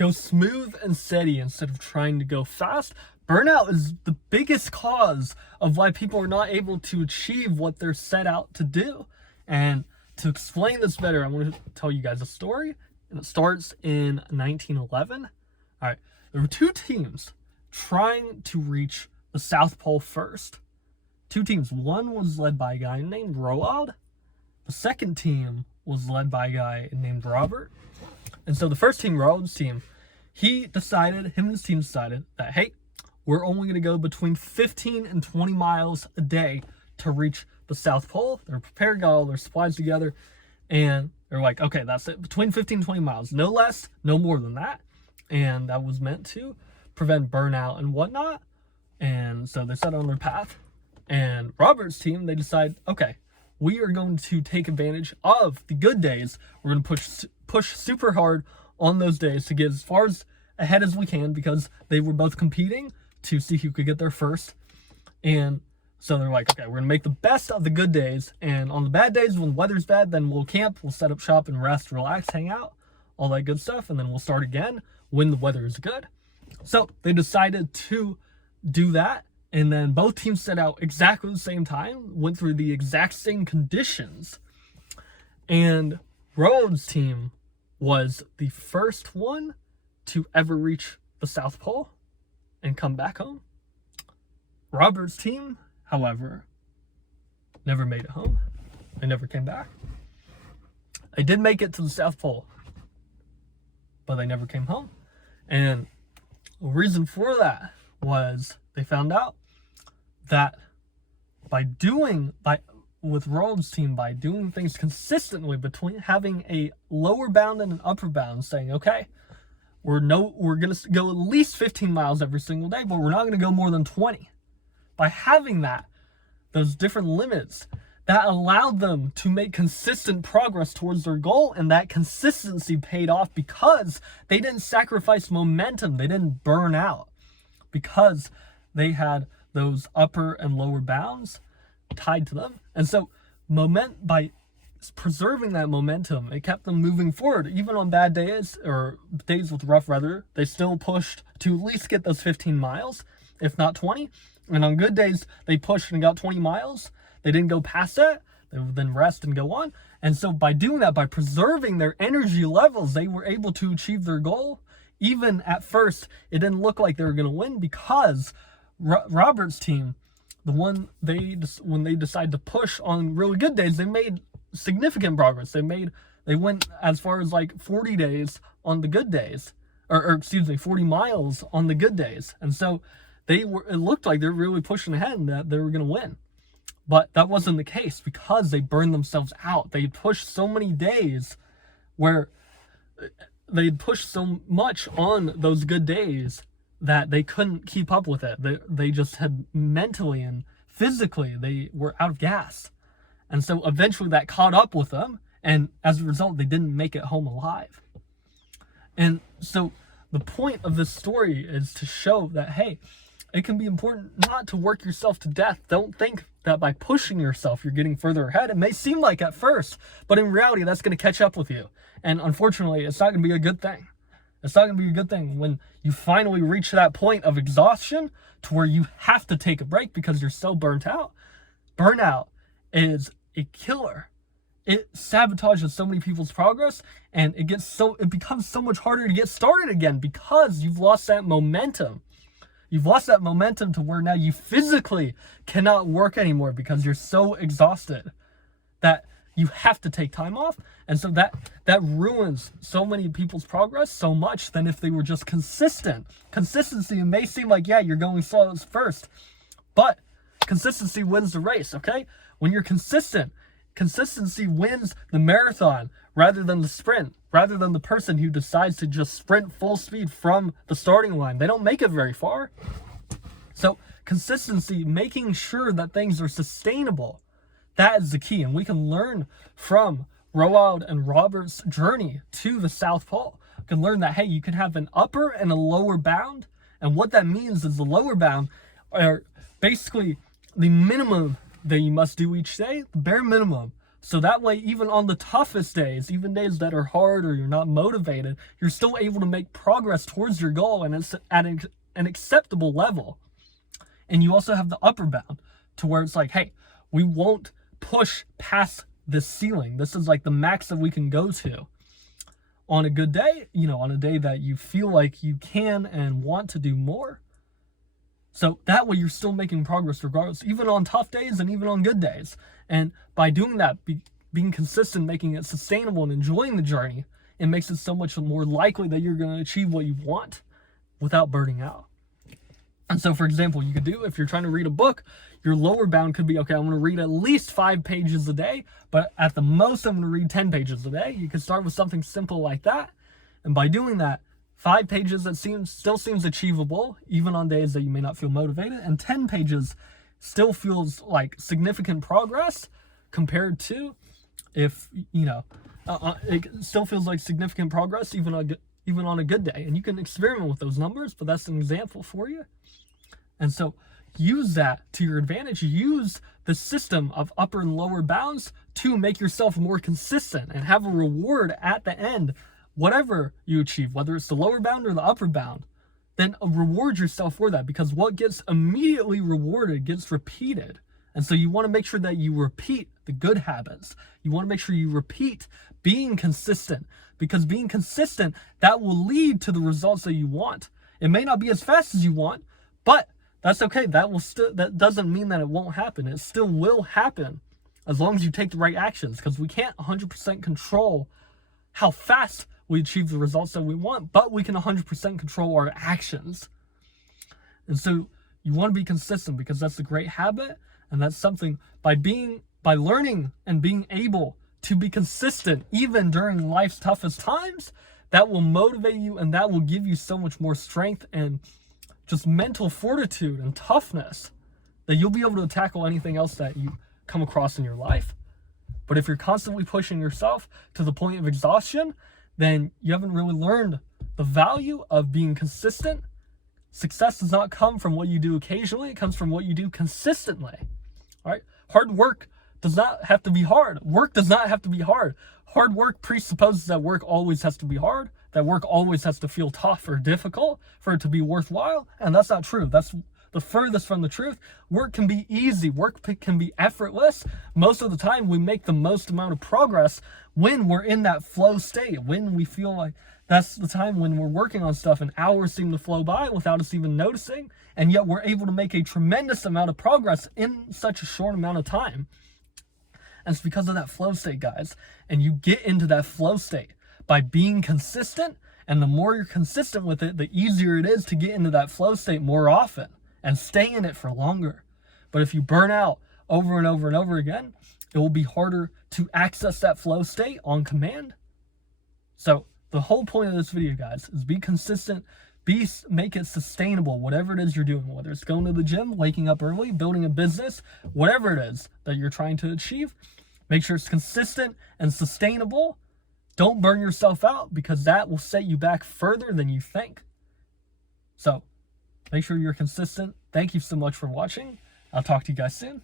go smooth and steady instead of trying to go fast. Burnout is the biggest cause of why people are not able to achieve what they're set out to do. And to explain this better, I want to tell you guys a story. And it starts in 1911. All right, there were two teams trying to reach the South Pole first. Two teams. One was led by a guy named Roald. The second team was led by a guy named Robert. And so the first team, Roald's team, him and his team decided that, hey, we're only going to go between 15 and 20 miles a day to reach the South Pole. They're prepared, got all their supplies together, and they're like, okay, that's it. Between 15 and 20 miles. No less, no more than that. And that was meant to prevent burnout and whatnot. And so they set on their path. And Robert's team, they decide, okay, we are going to take advantage of the good days. We're going to push super hard on those days to get as far ahead as we can, because they were both competing to see who could get there first. And so they're like, okay, we're going to make the best of the good days. And on the bad days, when the weather's bad, then we'll camp, we'll set up shop and rest, relax, hang out, all that good stuff. And then we'll start again when the weather is good. So they decided to do that. And then both teams set out exactly the same time, went through the exact same conditions. And Roald's team was the first one to ever reach the South Pole and come back home. Robert's team, however, never made it home. They never came back. They did make it to the South Pole, but they never came home. And the reason for that was they found out that with Roald's team, by doing things consistently, between having a lower bound and an upper bound, saying, okay, we're going to go at least 15 miles every single day, but we're not going to go more than 20. By having those different limits, that allowed them to make consistent progress towards their goal, and that consistency paid off because they didn't sacrifice momentum. They didn't burn out because they had those upper and lower bounds tied to them. And so by preserving that momentum, it kept them moving forward. Even on bad days or days with rough weather, they still pushed to at least get those 15 miles, if not 20. And on good days, they pushed and got 20 miles. They didn't go past that. They would then rest and go on. And so by doing that, by preserving their energy levels, they were able to achieve their goal. Even at first, it didn't look like they were going to win, because Robert's team, when they decided to push on really good days, they made significant progress. They went as far as like 40 days on the good days, or 40 miles on the good days. And so it looked like they were really pushing ahead and that they were going to win. But that wasn't the case, because they burned themselves out. They pushed so many days where they pushed so much on those good days that they couldn't keep up with it. They just had mentally and physically, they were out of gas. And so eventually that caught up with them. And as a result, they didn't make it home alive. And so the point of this story is to show that, hey, it can be important not to work yourself to death. Don't think that by pushing yourself, you're getting further ahead. It may seem like at first, but in reality, that's going to catch up with you. And unfortunately, it's not going to be a good thing. It's not going to be a good thing when you finally reach that point of exhaustion to where you have to take a break because you're so burnt out. Burnout is a killer. It sabotages so many people's progress, and it becomes so much harder to get started again because you've lost that momentum. You've lost that momentum to where now you physically cannot work anymore because you're so exhausted that you have to take time off. And so that ruins so many people's progress so much than if they were just consistent. Consistency may seem like, yeah, you're going slow at first, but consistency wins the race, okay? When you're consistent, consistency wins the marathon rather than the sprint, rather than the person who decides to just sprint full speed from the starting line. They don't make it very far. So consistency, making sure that things are sustainable, that is the key. And we can learn from Roald and Robert's journey to the South Pole. We can learn that, hey, you can have an upper and a lower bound. And what that means is the lower bound are basically the minimum that you must do each day, the bare minimum So that way, even on the toughest days, even days that are hard or you're not motivated, you're still able to make progress towards your goal, and it's at an acceptable level. And you also have the upper bound to where it's like, hey, we won't push past this ceiling. This is like the max that we can go to. On a good day, on a day that you feel like you can and want to do more. So that way you're still making progress regardless, even on tough days and even on good days. And by doing that, being consistent, making it sustainable and enjoying the journey, it makes it so much more likely that you're going to achieve what you want without burning out. And so, for example, you could do, if you're trying to read a book, your lower bound could be, okay, I'm going to read at least 5 pages a day, but at the most, I'm going to read 10 pages a day. You could start with something simple like that. And by doing that, 5 pages that still seems achievable, even on days that you may not feel motivated, and 10 pages still feels like significant progress compared to if, it still feels like significant progress even on a good day. And you can experiment with those numbers, but that's an example for you. And so use that to your advantage. Use the system of upper and lower bounds to make yourself more consistent and have a reward at the end. Whatever you achieve, whether it's the lower bound or the upper bound, then reward yourself for that, because what gets immediately rewarded gets repeated. And so you want to make sure that you repeat the good habits. You want to make sure you repeat being consistent, because being consistent, that will lead to the results that you want. It may not be as fast as you want, but that's okay. That doesn't mean that it won't happen. It still will happen as long as you take the right actions, because we can't 100% control how fast we achieve the results that we want, but we can 100% control our actions. And so you want to be consistent, because that's a great habit, and that's something by learning and being able to be consistent even during life's toughest times, that will motivate you, and that will give you so much more strength and just mental fortitude and toughness that you'll be able to tackle anything else that you come across in your life. But if you're constantly pushing yourself to the point of exhaustion, then you haven't really learned the value of being consistent. Success does not come from what you do occasionally. It comes from what you do consistently. All right? Hard work does not have to be hard. Work does not have to be hard. Hard work presupposes that work always has to be hard, that work always has to feel tough or difficult for it to be worthwhile. And that's not true. That's the furthest from the truth. Work can be easy. Work can be effortless. Most of the time, we make the most amount of progress when we're in that flow state, when we feel like that's the time when we're working on stuff and hours seem to flow by without us even noticing. And yet we're able to make a tremendous amount of progress in such a short amount of time. And it's because of that flow state, guys. And you get into that flow state by being consistent. And the more you're consistent with it, the easier it is to get into that flow state more often and stay in it for longer. But if you burn out over and over and over again, it will be harder to access that flow state on command. So the whole point of this video, guys, is be consistent, make it sustainable, whatever it is you're doing, whether it's going to the gym, waking up early, building a business, whatever it is that you're trying to achieve, make sure it's consistent and sustainable. Don't burn yourself out, because that will set you back further than you think. So make sure you're consistent. Thank you so much for watching. I'll talk to you guys soon.